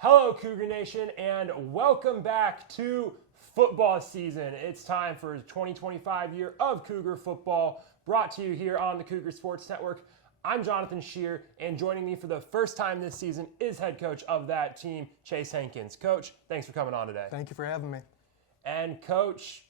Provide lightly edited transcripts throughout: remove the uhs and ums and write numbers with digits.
Hello, Cougar Nation, and welcome back to football season. It's time for the 2025 year of Cougar football, brought to you here on the Cougar Sports Network. I'm Jonathan Shear, and joining me for the first time this season is head coach of that team, Chase Hankins. Coach, thanks for coming on today. Thank you for having me. And Coach,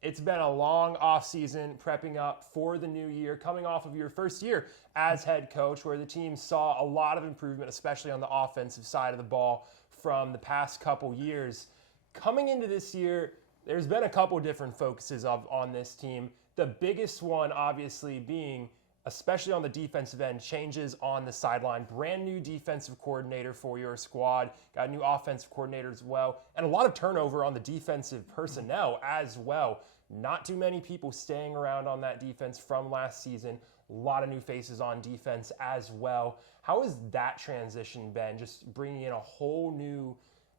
it's been a long offseason prepping up for the new year, coming off of your first year as head coach, where the team saw a lot of improvement, especially on the offensive side of the ball from the past couple years. Coming into this year, there's been a couple different focuses on this team. The biggest one, obviously, being, especially on the defensive end, changes on the sideline. Brand new defensive coordinator for your squad. Got a new offensive coordinator as well. And a lot of turnover on the defensive personnel as well. Not too many people staying around on that defense from last season. A lot of new faces on defense as well. How has that transition been? Just bringing in a whole new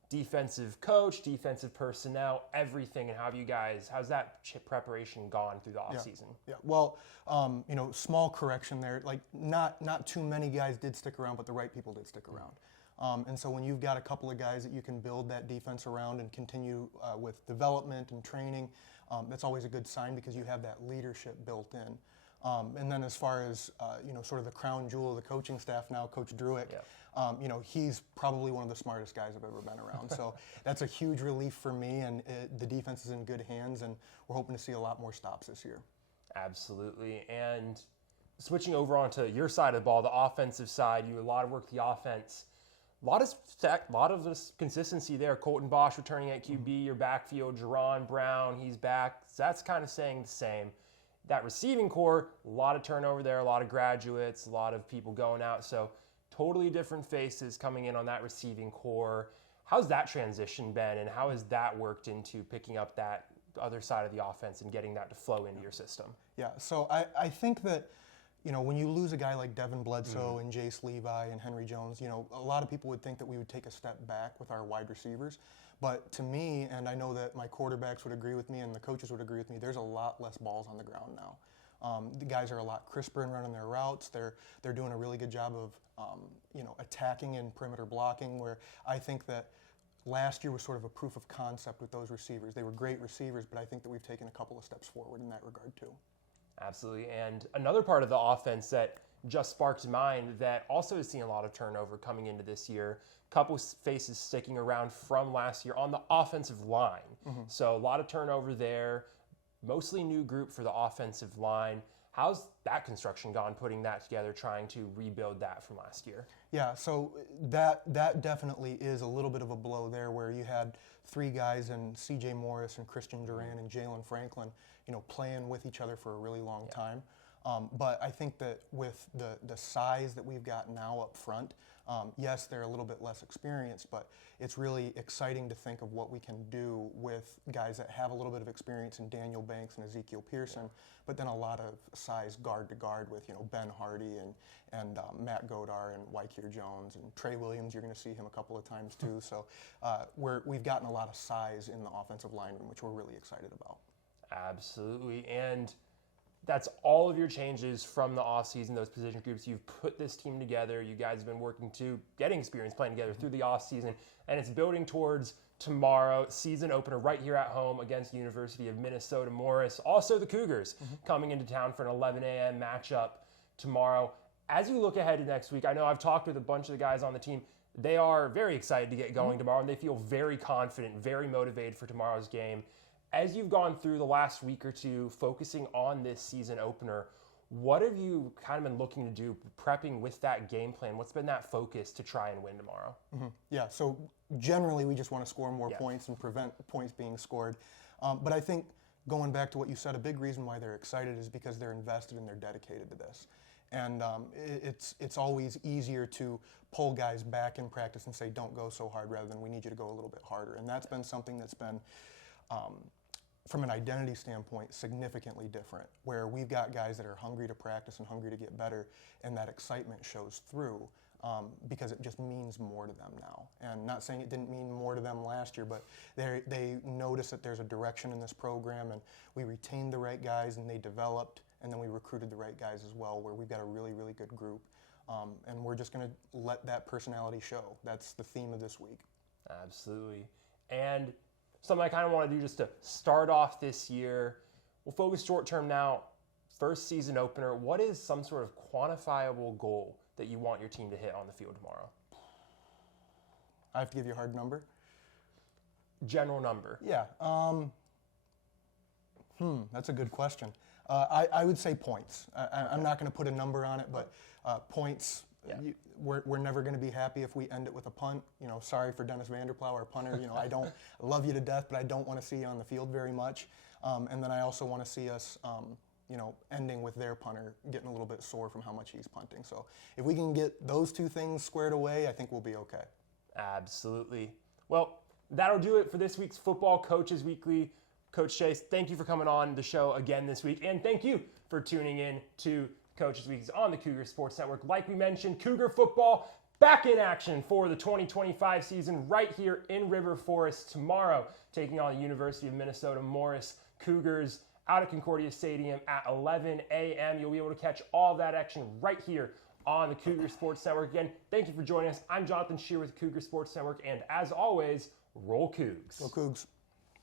defensive coach, defensive personnel, everything, and how's that preparation gone through the offseason? Yeah. Well, small correction there. Like, not too many guys did stick around, but the right people did stick around. And so when you've got a couple of guys that you can build that defense around and continue with development and training, that's always a good sign because you have that leadership built in. And then as far as, sort of the crown jewel of the coaching staff now, Coach Druick, he's probably one of the smartest guys I've ever been around. So that's a huge relief for me, and the defense is in good hands, and we're hoping to see a lot more stops this year. Absolutely. And switching over onto your side of the ball, the offensive side, you do a lot of work the offense. A lot of this consistency there. Colton Bosch returning at QB, your backfield, Jerron Brown, he's back. So that's kind of saying the same. That receiving core, a lot of turnover there, a lot of graduates, a lot of people going out. So totally different faces coming in on that receiving core. How's that transition been, and how has that worked into picking up that other side of the offense and getting that to flow into your system? Yeah, so I think that, when you lose a guy like Devin Bledsoe and Jace Levi and Henry Jones, a lot of people would think that we would take a step back with our wide receivers. But to me, and I know that my quarterbacks would agree with me and the coaches would agree with me, there's a lot less balls on the ground now. The guys are a lot crisper in running their routes. They're doing a really good job of attacking and perimeter blocking, where I think that last year was sort of a proof of concept with those receivers. They were great receivers, but I think that we've taken a couple of steps forward in that regard too. Absolutely. And another part of the offense that just sparked mine that also has seen a lot of turnover coming into this year, couple faces sticking around from last year on the offensive line. So a lot of turnover there, mostly new group for the offensive line. How's that construction gone, putting that together, trying to rebuild that from last year? Yeah, so that definitely is a little bit of a blow there, where you had three guys in C.J. Morris and Christian Duran and Jalen Franklin, playing with each other for a really long time. But I think that with the size that we've got now up front, yes, they're a little bit less experienced, but it's really exciting to think of what we can do with guys that have a little bit of experience in Daniel Banks and Ezekiel Pearson, but then a lot of size guard to guard with Ben Hardy and Matt Godar and Wykier Jones and Trey Williams. You're going to see him a couple of times too. So we've gotten a lot of size in the offensive line room, which we're really excited about. Absolutely. And that's all of your changes from the offseason, those position groups. You've put this team together. You guys have been working to getting experience playing together through the offseason, and it's building towards tomorrow, season opener right here at home against University of Minnesota Morris. Also the Cougars coming into town for an 11 a.m. matchup tomorrow. As you look ahead to next week, I know I've talked with a bunch of the guys on the team. They are very excited to get going tomorrow, and they feel very confident, very motivated for tomorrow's game. As you've gone through the last week or two focusing on this season opener, what have you kind of been looking to do, prepping with that game plan? What's been that focus to try and win tomorrow? Yeah, so generally we just want to score more points and prevent points being scored. But I think, going back to what you said, a big reason why they're excited is because they're invested and they're dedicated to this. And it's always easier to pull guys back in practice and say, don't go so hard, rather than we need you to go a little bit harder. And that's been something that's been from an identity standpoint, significantly different, where we've got guys that are hungry to practice and hungry to get better, and that excitement shows through because it just means more to them now. And not saying it didn't mean more to them last year, but they notice that there's a direction in this program, and we retained the right guys, and they developed, and then we recruited the right guys as well, where we've got a really, really good group. and we're just going to let that personality show. That's the theme of this week. Absolutely. And something I kind of want to do just to start off this year, we'll focus short term now. First season opener, what is some sort of quantifiable goal that you want your team to hit on the field tomorrow? I have to give you a hard number? General number. Yeah. That's a good question. I would say points. I'm not going to put a number on it, but points. Yeah. We're never going to be happy if we end it with a punt. Sorry for Dennis Vanderplow, our punter. I love you to death, but I don't want to see you on the field very much. And then I also want to see us, ending with their punter getting a little bit sore from how much he's punting. So if we can get those two things squared away, I think we'll be okay. Absolutely. Well, that'll do it for this week's Football Coaches Weekly. Coach Chase, thank you for coming on the show again this week, and thank you for tuning in to Coaches Weekly on the Cougar Sports Network. Like we mentioned, Cougar football back in action for the 2025 season right here in River Forest tomorrow, taking on the University of Minnesota Morris Cougars out at Concordia Stadium at 11 a.m. You'll be able to catch all that action right here on the Cougar Sports Network. Again, thank you for joining us. I'm Jonathan Shear with Cougar Sports Network, and as always, roll Cougs. Go Cougs.